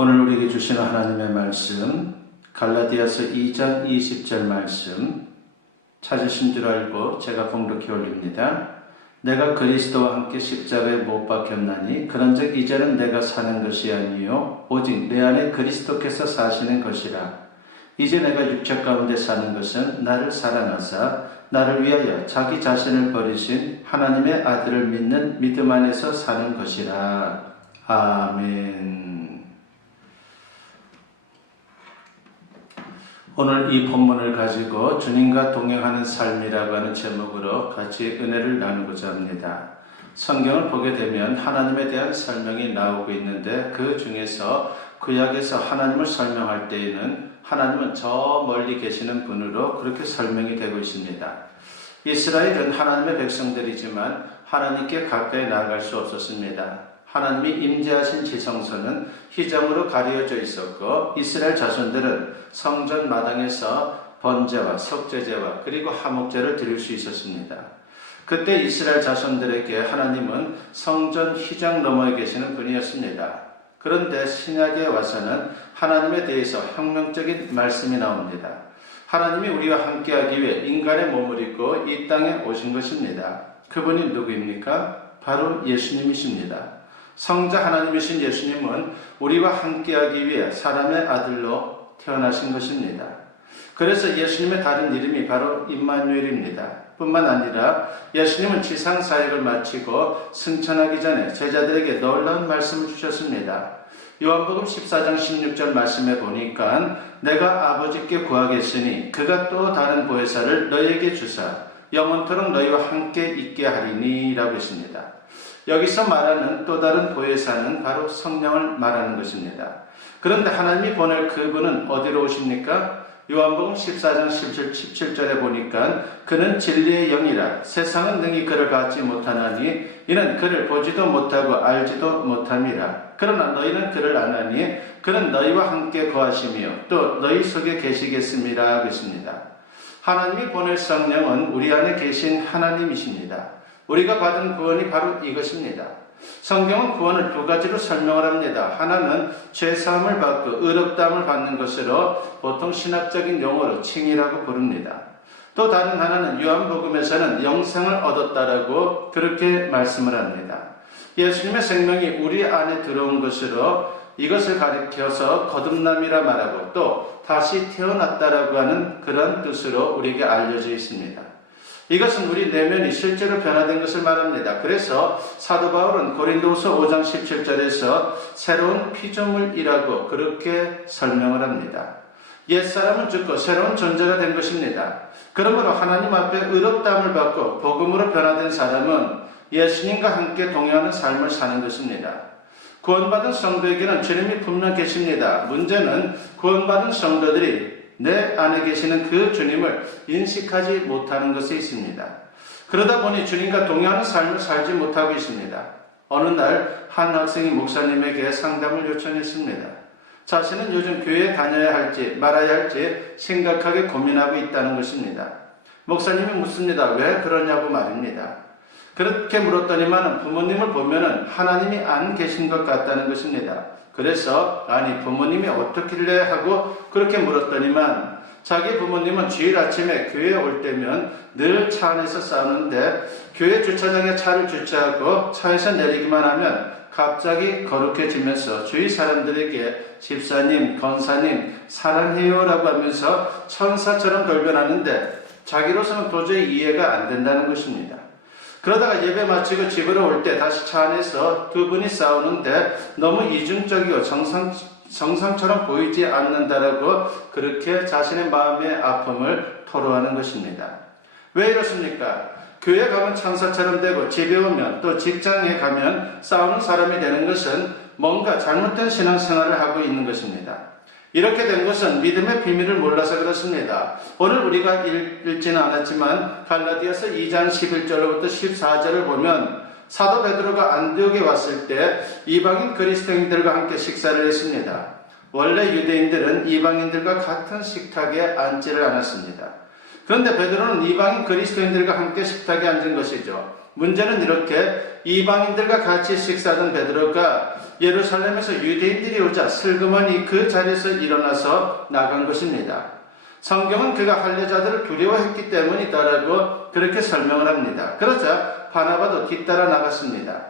오늘 우리에게 주시는 하나님의 말씀 갈라디아서 2장 20절 말씀 찾으신 줄 알고 제가 봉독해 올립니다. 내가 그리스도와 함께 십자가에 못 박혔나니 그런즉 이제는 내가 사는 것이 아니요 오직 내 안에 그리스도께서 사시는 것이라. 이제 내가 육체 가운데 사는 것은 나를 사랑하사 나를 위하여 자기 자신을 버리신 하나님의 아들을 믿는 믿음 안에서 사는 것이라. 아멘. 오늘 이 본문을 가지고 주님과 동행하는 삶이라고 하는 제목으로 같이 은혜를 나누고자 합니다. 성경을 보게 되면 하나님에 대한 설명이 나오고 있는데 그 중에서 구약에서 하나님을 설명할 때에는 하나님은 저 멀리 계시는 분으로 그렇게 설명이 되고 있습니다. 이스라엘은 하나님의 백성들이지만 하나님께 가까이 나아갈 수 없었습니다. 하나님이 임재하신 지성소는 휘장으로 가려져 있었고 이스라엘 자손들은 성전 마당에서 번제와 속죄제와 그리고 화목제를 드릴 수 있었습니다. 그때 이스라엘 자손들에게 하나님은 성전 휘장 너머에 계시는 분이었습니다. 그런데 신약에 와서는 하나님에 대해서 혁명적인 말씀이 나옵니다. 하나님이 우리와 함께하기 위해 인간의 몸을 입고 이 땅에 오신 것입니다. 그분이 누구입니까? 바로 예수님이십니다. 성자 하나님이신 예수님은 우리와 함께하기 위해 사람의 아들로 태어나신 것입니다. 그래서 예수님의 다른 이름이 바로 임마누엘입니다. 뿐만 아니라 예수님은 지상 사역을 마치고 승천하기 전에 제자들에게 놀라운 말씀을 주셨습니다. 요한복음 14장 16절 말씀에 보니까 내가 아버지께 구하겠으니 그가 또 다른 보혜사를 너희에게 주사 영원토록 너희와 함께 있게 하리니 라고 했습니다. 여기서 말하는 또 다른 보혜사는 바로 성령을 말하는 것입니다. 그런데 하나님이 보낼 그분은 어디로 오십니까? 요한복음 14장 17절에 보니까 그는 진리의 영이라 세상은 능히 그를 받지 못하나니 이는 그를 보지도 못하고 알지도 못함이라. 그러나 너희는 그를 아나니 그는 너희와 함께 거하시며 또 너희 속에 계시겠음이라 하겠습니다. 하나님이 보낼 성령은 우리 안에 계신 하나님이십니다. 우리가 받은 구원이 바로 이것입니다. 성경은 구원을 두 가지로 설명을 합니다. 하나는 죄사함을 받고 의롭다함을 받는 것으로 보통 신학적인 용어로 칭이라고 부릅니다. 또 다른 하나는 요한복음에서는 영생을 얻었다라고 그렇게 말씀을 합니다. 예수님의 생명이 우리 안에 들어온 것으로 이것을 가리켜서 거듭남이라 말하고 또 다시 태어났다라고 하는 그런 뜻으로 우리에게 알려져 있습니다. 이것은 우리 내면이 실제로 변화된 것을 말합니다. 그래서 사도 바울은 고린도후서 5장 17절에서 새로운 피조물이라고 그렇게 설명을 합니다. 옛사람은 죽고 새로운 존재가 된 것입니다. 그러므로 하나님 앞에 의롭다함을 받고 복음으로 변화된 사람은 예수님과 함께 동행하는 삶을 사는 것입니다. 구원받은 성도에게는 주님이 분명 계십니다. 문제는 구원받은 성도들이 내 안에 계시는 그 주님을 인식하지 못하는 것에 있습니다. 그러다 보니 주님과 동행하는 삶을 살지 못하고 있습니다. 어느 날 한 학생이 목사님에게 상담을 요청했습니다. 자신은 요즘 교회에 다녀야 할지 말아야 할지 심각하게 고민하고 있다는 것입니다. 목사님이 묻습니다. 왜 그러냐고 말입니다. 그렇게 물었더니만 부모님을 보면 하나님이 안 계신 것 같다는 것입니다. 그래서 아니 부모님이 어떻길래 하고 그렇게 물었더니만 자기 부모님은 주일 아침에 교회에 올 때면 늘 차 안에서 싸우는데 교회 주차장에 차를 주차하고 차에서 내리기만 하면 갑자기 거룩해지면서 주위 사람들에게 집사님, 권사님 사랑해요 라고 하면서 천사처럼 돌변하는데 자기로서는 도저히 이해가 안 된다는 것입니다. 그러다가 예배 마치고 집으로 올 때 다시 차 안에서 두 분이 싸우는데 너무 이중적이고 정상처럼 보이지 않는다라고 그렇게 자신의 마음의 아픔을 토로하는 것입니다. 왜 이렇습니까? 교회 가면 천사처럼 되고 집에 오면 또 직장에 가면 싸우는 사람이 되는 것은 뭔가 잘못된 신앙생활을 하고 있는 것입니다. 이렇게 된 것은 믿음의 비밀을 몰라서 그렇습니다. 오늘 우리가 읽지는 않았지만 갈라디아서 2장 11절로부터 14절을 보면 사도 베드로가 안디옥에 왔을 때 이방인 그리스도인들과 함께 식사를 했습니다. 원래 유대인들은 이방인들과 같은 식탁에 앉지를 않았습니다. 그런데 베드로는 이방인 그리스도인들과 함께 식탁에 앉은 것이죠. 문제는 이렇게 이방인들과 같이 식사하던 베드로가 예루살렘에서 유대인들이 오자 슬그머니 그 자리에서 일어나서 나간 것입니다. 성경은 그가 할례자들을 두려워했기 때문이다라고 그렇게 설명을 합니다. 그러자 바나바도 뒤따라 나갔습니다.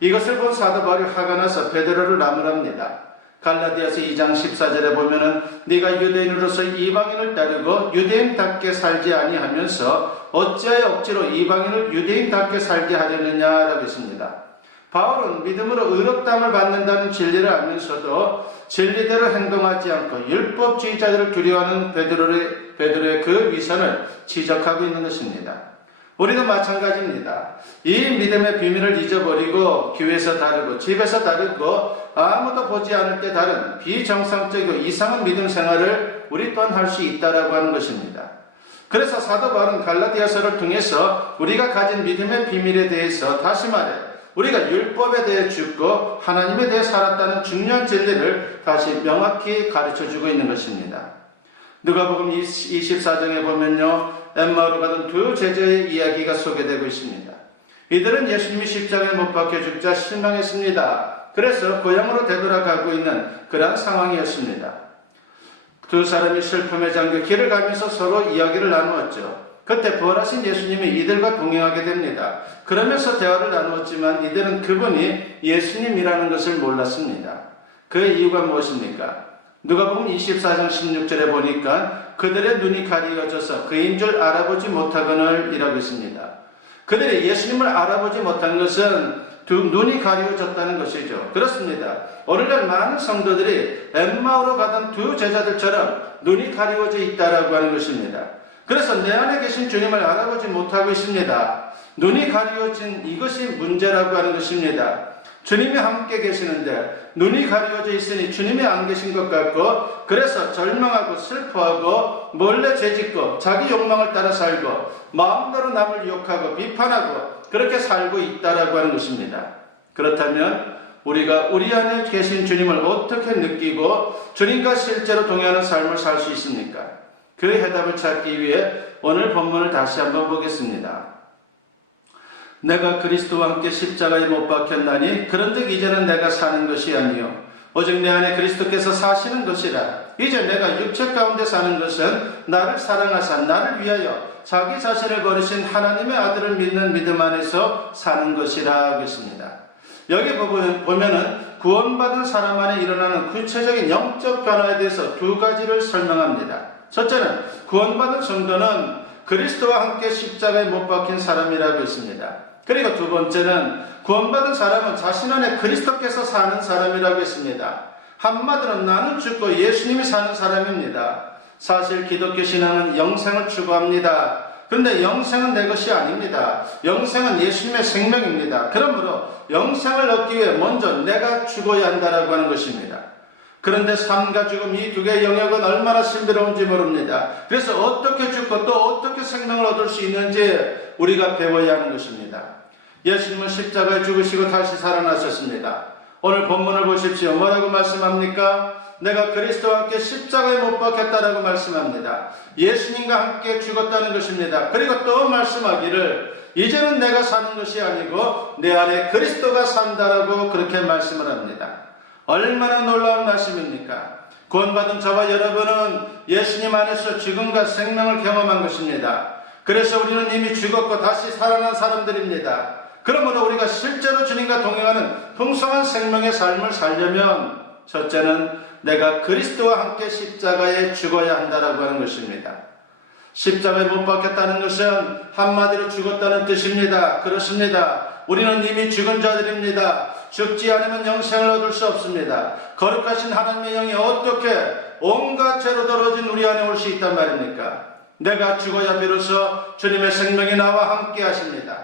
이것을 본 사도 바울이 화가 나서 베드로를 나무랍니다. 갈라디아서 2장 14절에 보면은 네가 유대인으로서 이방인을 따르고 유대인답게 살지 아니하면서 어찌하여 억지로 이방인을 유대인답게 살게 하려느냐라고 했습니다. 바울은 믿음으로 의롭다함을 받는다는 진리를 알면서도 진리대로 행동하지 않고 율법주의자들을 두려워하는 베드로의 그 위선을 지적하고 있는 것입니다. 우리도 마찬가지입니다. 이 믿음의 비밀을 잊어버리고 교회에서 다르고 집에서 다르고 아무도 보지 않을 때 다른 비정상적이고 이상한 믿음 생활을 우리 또한 할 수 있다라고 하는 것입니다. 그래서 사도 바울은 갈라디아서를 통해서 우리가 가진 믿음의 비밀에 대해서 다시 말해 우리가 율법에 대해 죽고 하나님에 대해 살았다는 중요한 진리를 다시 명확히 가르쳐주고 있는 것입니다. 누가복음 24장에 보면요, 엠마오로 가던 두 제자의 이야기가 소개되고 있습니다. 이들은 예수님이 십자가에 못 박혀 죽자 실망했습니다. 그래서 고향으로 되돌아가고 있는 그러한 상황이었습니다. 두 사람이 슬픔에 잠겨 길을 가면서 서로 이야기를 나누었죠. 그때 부활하신 예수님이 이들과 동행하게 됩니다. 그러면서 대화를 나누었지만 이들은 그분이 예수님이라는 것을 몰랐습니다. 그 이유가 무엇입니까? 누가복음 24장 16절에 보니까 그들의 눈이 가리워져서 그인 줄 알아보지 못하거늘 이라고 했습니다. 그들이 예수님을 알아보지 못한 것은 눈이 가리워졌다는 것이죠. 그렇습니다. 오늘날 많은 성도들이 엠마오로 가던 두 제자들처럼 눈이 가리워져 있다라고 하는 것입니다. 그래서 내 안에 계신 주님을 알아보지 못하고 있습니다. 눈이 가리워진 이것이 문제라고 하는 것입니다. 주님이 함께 계시는데 눈이 가리워져 있으니 주님이 안 계신 것 같고 그래서 절망하고 슬퍼하고 몰래 죄짓고 자기 욕망을 따라 살고 마음대로 남을 욕하고 비판하고 그렇게 살고 있다라고 하는 것입니다. 그렇다면 우리가 우리 안에 계신 주님을 어떻게 느끼고 주님과 실제로 동행하는 삶을 살 수 있습니까? 그 해답을 찾기 위해 오늘 본문을 다시 한번 보겠습니다. 내가 그리스도와 함께 십자가에 못 박혔나니 그런즉 이제는 내가 사는 것이 아니요 오직 내 안에 그리스도께서 사시는 것이라. 이제 내가 육체 가운데 사는 것은 나를 사랑하사 나를 위하여 자기 자신을 버리신 하나님의 아들을 믿는 믿음 안에서 사는 것이라 하겠습니다. 여기 보면은 구원받은 사람 안에 일어나는 구체적인 영적 변화에 대해서 두 가지를 설명합니다. 첫째는 구원받은 성도는 그리스도와 함께 십자가에 못 박힌 사람이라고 했습니다. 그리고 두 번째는 구원받은 사람은 자신 안에 그리스도께서 사는 사람이라고 했습니다. 한마디로 나는 죽고 예수님이 사는 사람입니다. 사실 기독교 신앙은 영생을 추구합니다. 그런데 영생은 내 것이 아닙니다. 영생은 예수님의 생명입니다. 그러므로 영생을 얻기 위해 먼저 내가 죽어야 한다라고 하는 것입니다. 그런데 삶과 죽음 이 두 개의 영역은 얼마나 신비로운지 모릅니다. 그래서 어떻게 죽고 또 어떻게 생명을 얻을 수 있는지 우리가 배워야 하는 것입니다. 예수님은 십자가에 죽으시고 다시 살아나셨습니다. 오늘 본문을 보십시오. 뭐라고 말씀합니까? 내가 그리스도와 함께 십자가에 못 박혔다라고 말씀합니다. 예수님과 함께 죽었다는 것입니다. 그리고 또 말씀하기를 이제는 내가 사는 것이 아니고 내 안에 그리스도가 산다라고 그렇게 말씀을 합니다. 얼마나 놀라운 말씀입니까? 구원받은 저와 여러분은 예수님 안에서 죽음과 생명을 경험한 것입니다. 그래서 우리는 이미 죽었고 다시 살아난 사람들입니다. 그러므로 우리가 실제로 주님과 동행하는 풍성한 생명의 삶을 살려면 첫째는 내가 그리스도와 함께 십자가에 죽어야 한다라고 하는 것입니다. 십자가에 못 박혔다는 것은 한마디로 죽었다는 뜻입니다. 그렇습니다. 우리는 이미 죽은 자들입니다. 죽지 않으면 영생을 얻을 수 없습니다. 거룩하신 하나님의 영이 어떻게 온갖 죄로 더러워진 우리 안에 올 수 있단 말입니까? 내가 죽어야 비로소 주님의 생명이 나와 함께 하십니다.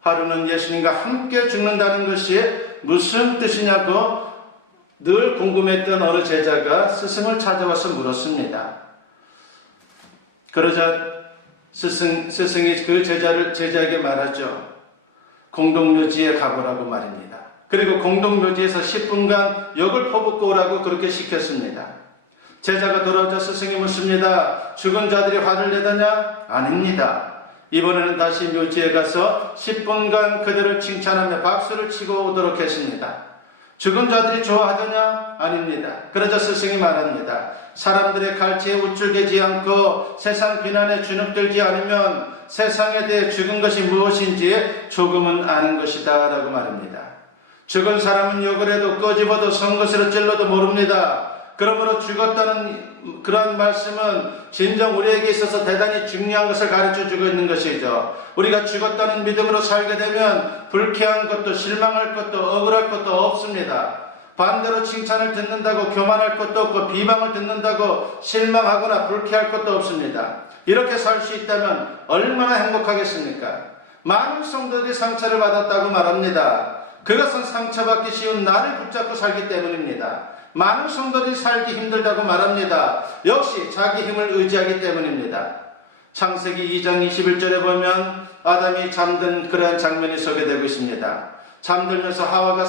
하루는 예수님과 함께 죽는다는 것이 무슨 뜻이냐고 늘 궁금했던 어느 제자가 스승을 찾아와서 물었습니다. 그러자 스승이 그 제자에게 말하죠. 공동묘지에 가보라고 말입니다. 그리고 공동묘지에서 10분간 욕을 퍼붓고 오라고 그렇게 시켰습니다. 제자가 돌아오자 스승이 묻습니다. 죽은 자들이 화를 내더냐? 아닙니다. 이번에는 다시 묘지에 가서 10분간 그들을 칭찬하며 박수를 치고 오도록 했습니다. 죽은 자들이 좋아하더냐? 아닙니다. 그러자 스승이 말합니다. 사람들의 갈치에 우쭐대지 않고 세상 비난에 주눅들지 않으면 세상에 대해 죽은 것이 무엇인지 조금은 아는 것이다 라고 말합니다. 죽은 사람은 욕을 해도 꺼집어도 송곳으로 찔러도 모릅니다. 그러므로 죽었다는 그러한 말씀은 진정 우리에게 있어서 대단히 중요한 것을 가르쳐주고 있는 것이죠. 우리가 죽었다는 믿음으로 살게 되면 불쾌한 것도 실망할 것도 억울할 것도 없습니다. 반대로 칭찬을 듣는다고 교만할 것도 없고 비방을 듣는다고 실망하거나 불쾌할 것도 없습니다. 이렇게 살 수 있다면 얼마나 행복하겠습니까? 많은 성도들이 상처를 받았다고 말합니다. 그것은 상처받기 쉬운 나를 붙잡고 살기 때문입니다. 많은 성도들이 살기 힘들다고 말합니다. 역시 자기 힘을 의지하기 때문입니다. 창세기 2장 21절에 보면 아담이 잠든 그러한 장면이 소개되고 있습니다. 잠들면서 하와가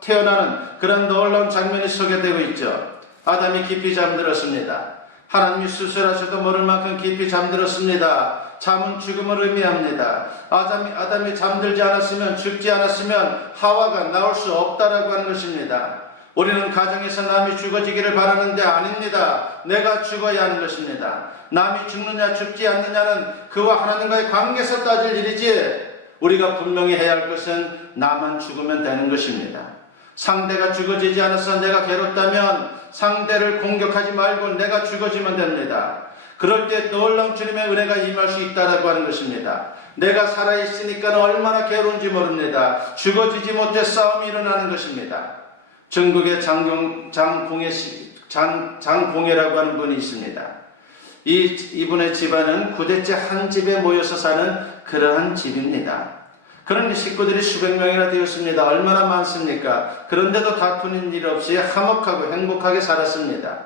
태어나는 그런 놀라운 장면이 소개되고 있죠. 아담이 깊이 잠들었습니다. 하나님이 수술하셔도 모를 만큼 깊이 잠들었습니다. 잠은 죽음을 의미합니다. 아담이 잠들지 않았으면, 죽지 않았으면 하와가 나올 수 없다라고 하는 것입니다. 우리는 가정에서 남이 죽어지기를 바라는데 아닙니다. 내가 죽어야 하는 것입니다. 남이 죽느냐 죽지 않느냐는 그와 하나님과의 관계에서 따질 일이지, 우리가 분명히 해야 할 것은 나만 죽으면 되는 것입니다. 상대가 죽어지지 않아서 내가 괴롭다면 상대를 공격하지 말고 내가 죽어지면 됩니다. 그럴 때 놀라운 주님의 은혜가 임할 수 있다라고 하는 것입니다. 내가 살아있으니까 얼마나 괴로운지 모릅니다. 죽어지지 못해 싸움이 일어나는 것입니다. 중국의 장공예라고 하는 분이 있습니다. 이분의 집안은 구대째 한 집에 모여서 사는 그러한 집입니다. 그런 식구들이 수백 명이나 되었습니다. 얼마나 많습니까? 그런데도 다투는 일 없이 화목하고 행복하게 살았습니다.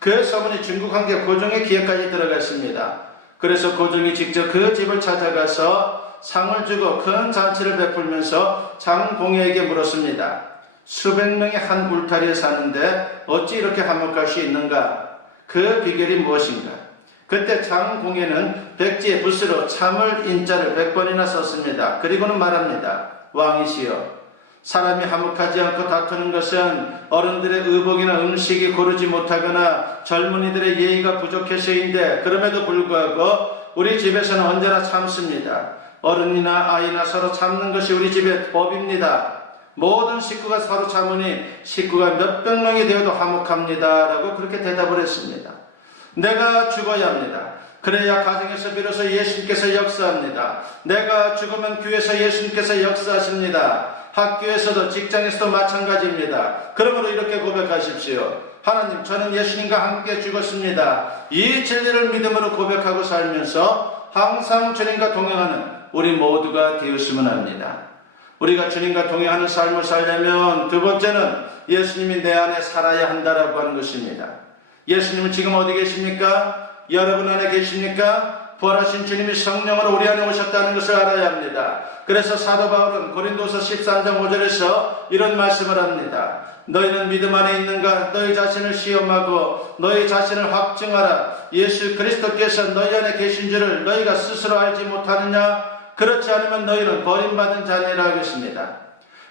그 소문이 중국 황제 고종의 귀에까지 들어가 있습니다. 그래서 고종이 직접 그 집을 찾아가서 상을 주고 큰 잔치를 베풀면서 장공예에게 물었습니다. 수백 명이 한 울타리에 사는데 어찌 이렇게 화목할 수 있는가? 그 비결이 무엇인가? 그때 장공예는 백지에 붓으로 참을 인자를 100번이나 썼습니다. 그리고는 말합니다. 왕이시여, 사람이 화목하지 않고 다투는 것은 어른들의 의복이나 음식이 고르지 못하거나 젊은이들의 예의가 부족해서인데, 그럼에도 불구하고 우리 집에서는 언제나 참습니다. 어른이나 아이나 서로 참는 것이 우리 집의 법입니다. 모든 식구가 서로 참으니 식구가 몇백 명이 되어도 화목합니다 라고 그렇게 대답을 했습니다. 내가 죽어야 합니다. 그래야 가정에서 비로소 예수님께서 역사합니다. 내가 죽으면 교회에서 예수님께서 역사하십니다. 학교에서도 직장에서도 마찬가지입니다. 그러므로 이렇게 고백하십시오. 하나님, 저는 예수님과 함께 죽었습니다. 이 진리를 믿음으로 고백하고 살면서 항상 주님과 동행하는 우리 모두가 되었으면 합니다. 우리가 주님과 동행하는 삶을 살려면 두 번째는 예수님이 내 안에 살아야 한다라고 하는 것입니다. 예수님은 지금 어디 계십니까? 여러분 안에 계십니까? 부활하신 주님이 성령으로 우리 안에 오셨다는 것을 알아야 합니다. 그래서 사도 바울은 고린도서 13장 5절에서 이런 말씀을 합니다. 너희는 믿음 안에 있는가? 너희 자신을 시험하고 너희 자신을 확증하라. 예수 그리스도께서 너희 안에 계신 줄을 너희가 스스로 알지 못하느냐? 그렇지 않으면 너희는 버림받은 자녀라 하겠습니다.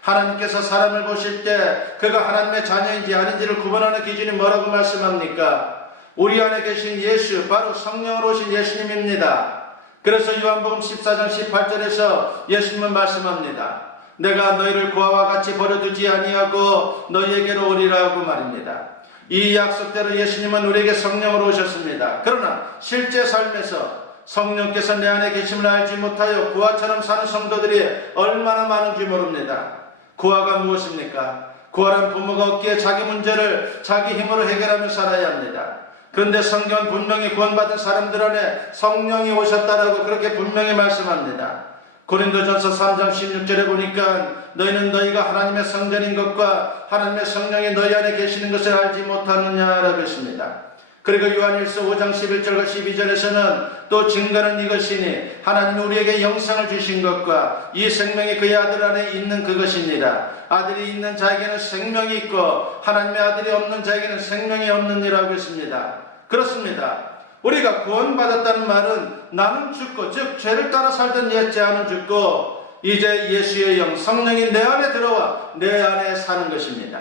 하나님께서 사람을 보실 때 그가 하나님의 자녀인지 아닌지를 구분하는 기준이 뭐라고 말씀합니까? 우리 안에 계신 예수, 바로 성령으로 오신 예수님입니다. 그래서 요한복음 14장 18절에서 예수님은 말씀합니다. 내가 너희를 고아와 같이 버려두지 아니하고 너희에게로 오리라고 말입니다. 이 약속대로 예수님은 우리에게 성령으로 오셨습니다. 그러나 실제 삶에서 성령께서 내 안에 계심을 알지 못하여 고아처럼 사는 성도들이 얼마나 많은지 모릅니다. 고아가 무엇입니까? 고아란 부모가 없기에 자기 문제를 자기 힘으로 해결하며 살아야 합니다. 그런데 성경은 분명히 구원받은 사람들 안에 성령이 오셨다라고 그렇게 분명히 말씀합니다. 고린도전서 3장 16절에 보니까 너희는 너희가 하나님의 성전인 것과 하나님의 성령이 너희 안에 계시는 것을 알지 못하느냐라고 했습니다. 그리고 요한일서 5장 11절과 12절에서는 또 증거는 이것이니 하나님이 우리에게 영생을 주신 것과 이 생명이 그의 아들 안에 있는 그것입니다. 아들이 있는 자에게는 생명이 있고 하나님의 아들이 없는 자에게는 생명이 없느니라고 했습니다. 그렇습니다. 우리가 구원받았다는 말은 나는 죽고, 즉 죄를 따라 살던 옛 죄는 죽고 이제 예수의 영 성령이 내 안에 들어와 내 안에 사는 것입니다.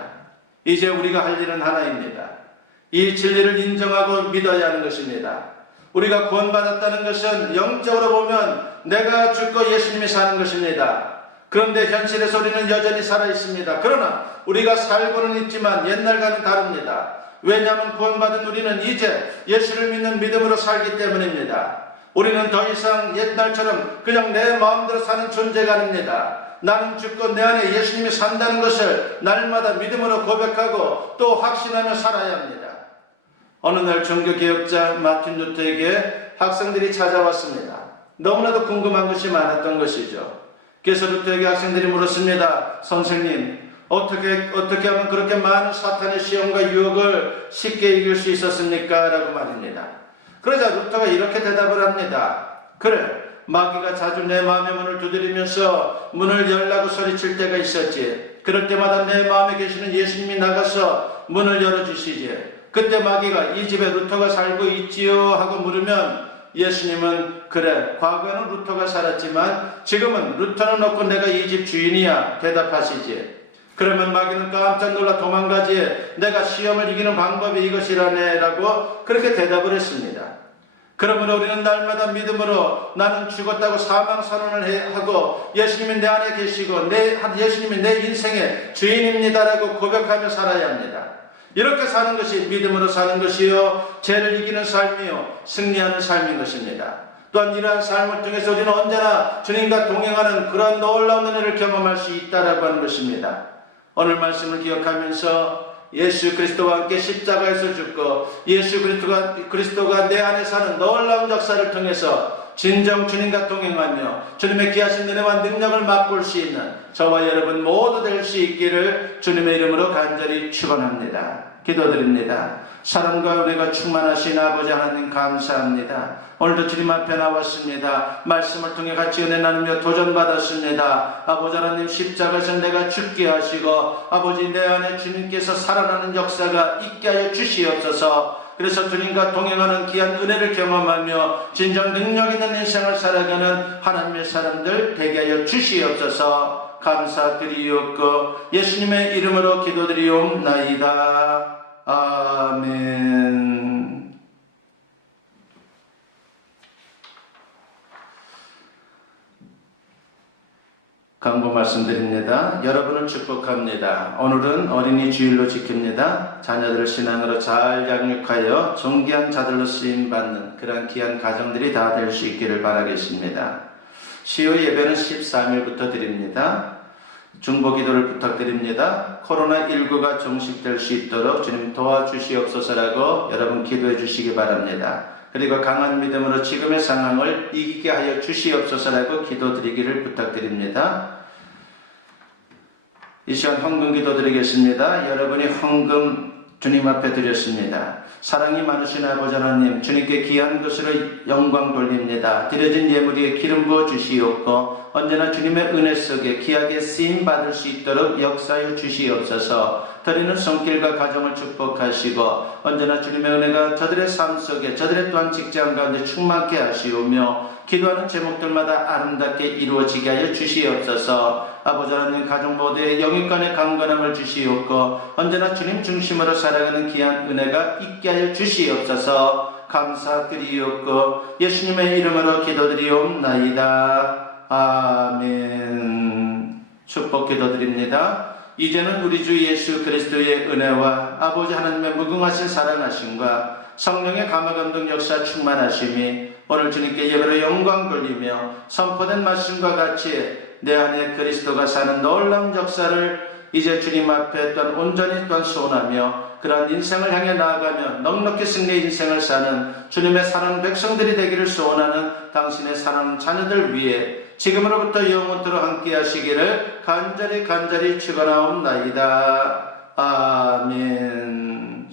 이제 우리가 할 일은 하나입니다. 이 진리를 인정하고 믿어야 하는 것입니다. 우리가 구원받았다는 것은 영적으로 보면 내가 죽고 예수님이 사는 것입니다. 그런데 현실에서 우리는 여전히 살아있습니다. 그러나 우리가 살고는 있지만 옛날과는 다릅니다. 왜냐하면 구원받은 우리는 이제 예수를 믿는 믿음으로 살기 때문입니다. 우리는 더 이상 옛날처럼 그냥 내 마음대로 사는 존재가 아닙니다. 나는 죽고 내 안에 예수님이 산다는 것을 날마다 믿음으로 고백하고 또 확신하며 살아야 합니다. 어느 날 종교개혁자 마틴 루터에게 학생들이 찾아왔습니다. 너무나도 궁금한 것이 많았던 것이죠. 그래서 루터에게 학생들이 물었습니다. 선생님, 어떻게 하면 그렇게 많은 사탄의 시험과 유혹을 쉽게 이길 수 있었습니까? 라고 말입니다. 그러자 루터가 이렇게 대답을 합니다. 그래, 마귀가 자주 내 마음의 문을 두드리면서 문을 열라고 소리칠 때가 있었지. 그럴 때마다 내 마음에 계시는 예수님이 나가서 문을 열어주시지. 그때 마귀가 이 집에 루터가 살고 있지요? 하고 물으면 예수님은 그래, 과거에는 루터가 살았지만 지금은 루터는 없고 내가 이 집 주인이야 대답하시지. 그러면 마귀는 깜짝 놀라 도망가지. 내가 시험을 이기는 방법이 이것이라네 라고 그렇게 대답을 했습니다. 그러므로 우리는 날마다 믿음으로 나는 죽었다고 사망 선언을 하고 예수님이 내 안에 계시고 예수님이 내 인생의 주인입니다라고 고백하며 살아야 합니다. 이렇게 사는 것이 믿음으로 사는 것이요, 죄를 이기는 삶이요, 승리하는 삶인 것입니다. 또한 이러한 삶을 통해서 우리는 언제나 주님과 동행하는 그러한 놀라운 은혜를 경험할 수 있다라고 하는 것입니다. 오늘 말씀을 기억하면서 예수 그리스도와 함께 십자가에서 죽고 예수 그리스도가 내 안에 사는 놀라운 역사를 통해서 진정 주님과 동행하며 주님의 귀하신 은혜와 능력을 맛볼 수 있는 저와 여러분 모두 될 수 있기를 주님의 이름으로 간절히 축원합니다. 기도드립니다. 사랑과 은혜가 충만하신 아버지 하나님 감사합니다. 오늘도 주님 앞에 나왔습니다. 말씀을 통해 같이 은혜 나누며 도전받았습니다. 아버지 하나님, 십자가에서 내가 죽게 하시고 아버지 내 안에 주님께서 살아나는 역사가 있게 하여 주시옵소서. 그래서 주님과 동행하는 귀한 은혜를 경험하며 진정 능력 있는 인생을 살아가는 하나님의 사람들 되게 하여 주시옵소서. 감사드리옵고 예수님의 이름으로 기도드리옵나이다. 아멘. 강보 말씀드립니다. 여러분을 축복합니다. 오늘은 어린이 주일로 지킵니다. 자녀들을 신앙으로 잘 양육하여 존귀한 자들로 쓰임받는 그러한 귀한 가정들이 다 될 수 있기를 바라겠습니다. 시호 예배는 13일부터 드립니다. 중보기도를 부탁드립니다. 코로나19가 종식될 수 있도록 주님 도와주시옵소서라고 여러분 기도해 주시기 바랍니다. 그리고 강한 믿음으로 지금의 상황을 이기게 하여 주시옵소서라고 기도드리기를 부탁드립니다. 이 시간 헌금 기도 드리겠습니다. 여러분이 헌금 주님 앞에 드렸습니다. 사랑이 많으신 아버지 하나님, 주님께 귀한 것으로 영광 돌립니다. 드려진 예물에 기름 부어 주시옵고 언제나 주님의 은혜 속에 귀하게 쓰임 받을 수 있도록 역사하여 주시옵소서. 드리는 손길과 가정을 축복하시고 언제나 주님의 은혜가 저들의 삶 속에 저들의 또한 직장 가운데 충만케 하시오며 기도하는 제목들마다 아름답게 이루어지게 하여 주시옵소서. 아버지 하나님, 가족 모두의 영육간의 강건함을 주시옵고 언제나 주님 중심으로 살아가는 귀한 은혜가 있게 하여 주시옵소서. 감사드리옵고 예수님의 이름으로 기도드리옵나이다. 아멘. 축복 기도드립니다. 이제는 우리 주 예수 그리스도의 은혜와 아버지 하나님의 무궁하신 사랑하심과 성령의 감화감동 역사 충만하심이 오늘 주님께 예배로 영광 돌리며 선포된 말씀과 같이 내 안에 그리스도가 사는 놀라운 역사를 이제 주님 앞에 또한 온전히 또한 소원하며 그러한 인생을 향해 나아가며 넉넉히 승리의 인생을 사는 주님의 사랑하는 백성들이 되기를 소원하는 당신의 사랑하는 자녀들 위해 지금으로부터 영원토록 함께 하시기를 간절히 축원하옵나이다. 아멘.